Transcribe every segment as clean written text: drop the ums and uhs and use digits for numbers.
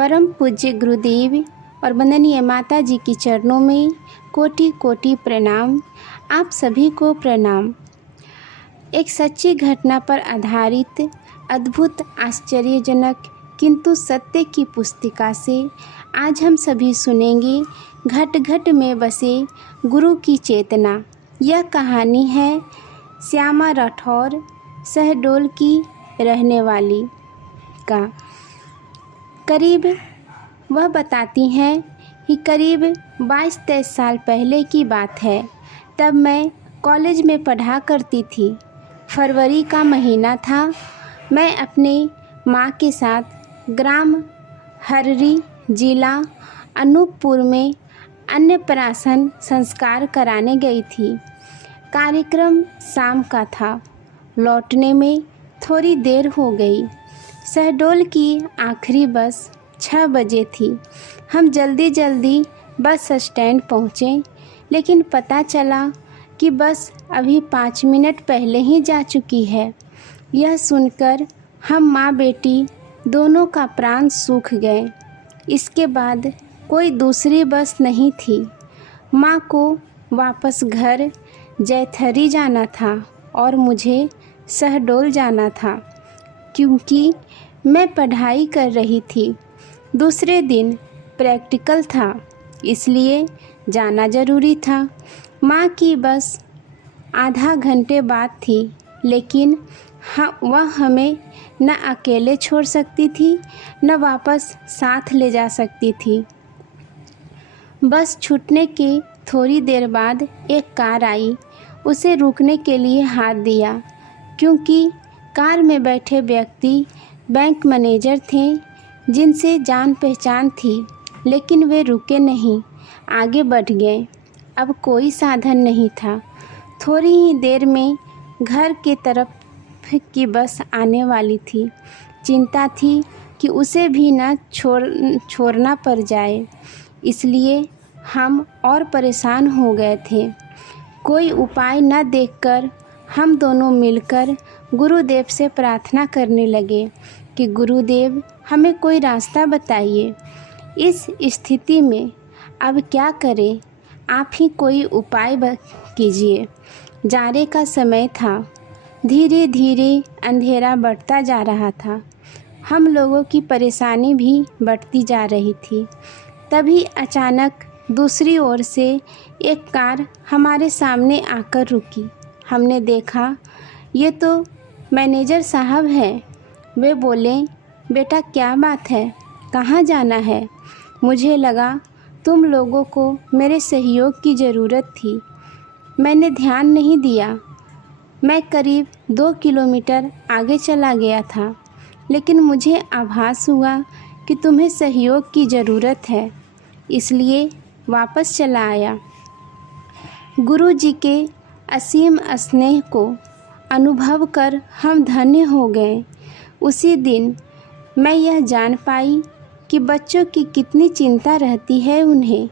परम पूज्य गुरुदेव और वंदनीय माता जी की चरणों में कोटि कोटि प्रणाम। आप सभी को प्रणाम। एक सच्ची घटना पर आधारित अद्भुत, आश्चर्यजनक किंतु सत्य की पुस्तिका से आज हम सभी सुनेंगे घट घट में बसे गुरु की चेतना। यह कहानी है श्यामा राठौर, शहडोल की रहने वाली का। वह बताती हैं कि करीब 22-23 साल पहले की बात है। तब मैं कॉलेज में पढ़ा करती थी। फरवरी का महीना था। मैं अपने माँ के साथ ग्राम हररी, जिला अनूपपुर में अन्नप्राशन संस्कार कराने गई थी। कार्यक्रम शाम का था। लौटने में थोड़ी देर हो गई। शहडोल की आखिरी बस 6 बजे थी। हम जल्दी बस स्टैंड पहुँचे, लेकिन पता चला कि बस अभी 5 मिनट पहले ही जा चुकी है। यह सुनकर हम माँ बेटी दोनों का प्राण सूख गए। इसके बाद कोई दूसरी बस नहीं थी। माँ को वापस घर जैथरी जाना था और मुझे शहडोल जाना था, क्योंकि मैं पढ़ाई कर रही थी। दूसरे दिन प्रैक्टिकल था, इसलिए जाना ज़रूरी था। माँ की बस आधा घंटे बाद थी, लेकिन वह हमें न अकेले छोड़ सकती थी, न वापस साथ ले जा सकती थी। बस छूटने के थोड़ी देर बाद एक कार आई। उसे रुकने के लिए हाथ दिया, क्योंकि कार में बैठे व्यक्ति बैंक मैनेजर थे, जिनसे जान पहचान थी। लेकिन वे रुके नहीं, आगे बढ़ गए। अब कोई साधन नहीं था। थोड़ी ही देर में घर के तरफ की बस आने वाली थी। चिंता थी कि उसे भी न छोड़ना पड़ जाए, इसलिए हम और परेशान हो गए थे। कोई उपाय न देखकर हम दोनों मिलकर गुरुदेव से प्रार्थना करने लगे कि गुरुदेव, हमें कोई रास्ता बताइए। इस स्थिति में अब क्या करें? आप ही कोई उपाय कीजिए। जाड़े का समय था। धीरे धीरे अंधेरा बढ़ता जा रहा था। हम लोगों की परेशानी भी बढ़ती जा रही थी। तभी अचानक दूसरी ओर से एक कार हमारे सामने आकर रुकी। हमने देखा, ये तो मैनेजर साहब हैं। वे बोले, बेटा क्या बात है, कहाँ जाना है? मुझे लगा तुम लोगों को मेरे सहयोग की ज़रूरत थी। मैंने ध्यान नहीं दिया। मैं करीब 2 किलोमीटर आगे चला गया था, लेकिन मुझे आभास हुआ कि तुम्हें सहयोग की ज़रूरत है, इसलिए वापस चला आया। गुरु जी के असीम स्नेह को अनुभव कर हम धन्य हो गए। उसी दिन मैं यह जान पाई कि बच्चों की कितनी चिंता रहती है उन्हें।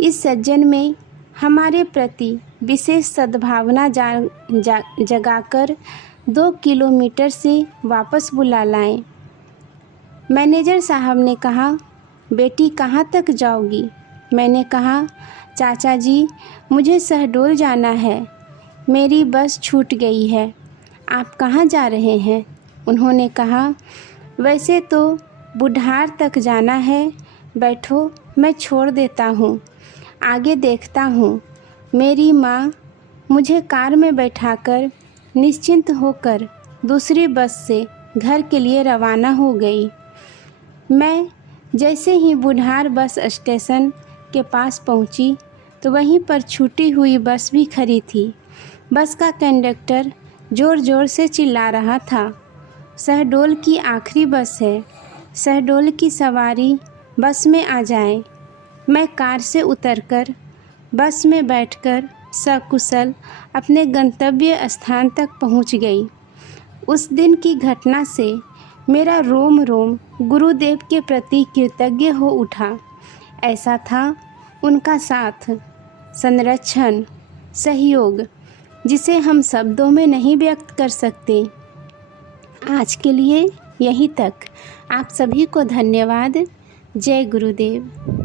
इस सज्जन में हमारे प्रति विशेष सद्भावना जगाकर 2 किलोमीटर से वापस बुला लाएं। मैनेजर साहब ने कहा, बेटी कहाँ तक जाओगी? मैंने कहा, चाचा जी, मुझे शहडोल जाना है। मेरी बस छूट गई है। आप कहाँ जा रहे हैं? उन्होंने कहा, वैसे तो बुढ़ार तक जाना है। बैठो, मैं छोड़ देता हूँ, आगे देखता हूँ। मेरी माँ मुझे कार में बैठाकर निश्चिंत होकर दूसरी बस से घर के लिए रवाना हो गई। मैं जैसे ही बुढ़ार बस स्टेशन के पास पहुँची, तो वहीं पर छूटी हुई बस भी खड़ी थी। बस का कंडक्टर ज़ोर ज़ोर से चिल्ला रहा था, शहडोल की आखिरी बस है, शहडोल की सवारी बस में आ जाए। मैं कार से उतरकर बस में बैठकर सकुशल अपने गंतव्य स्थान तक पहुंच गई। उस दिन की घटना से मेरा रोम रोम गुरुदेव के प्रति कृतज्ञ हो उठा। ऐसा था उनका साथ, संरक्षण, सहयोग, जिसे हम शब्दों में नहीं व्यक्त कर सकते। आज के लिए यहीं तक। आप सभी को धन्यवाद। जय गुरुदेव।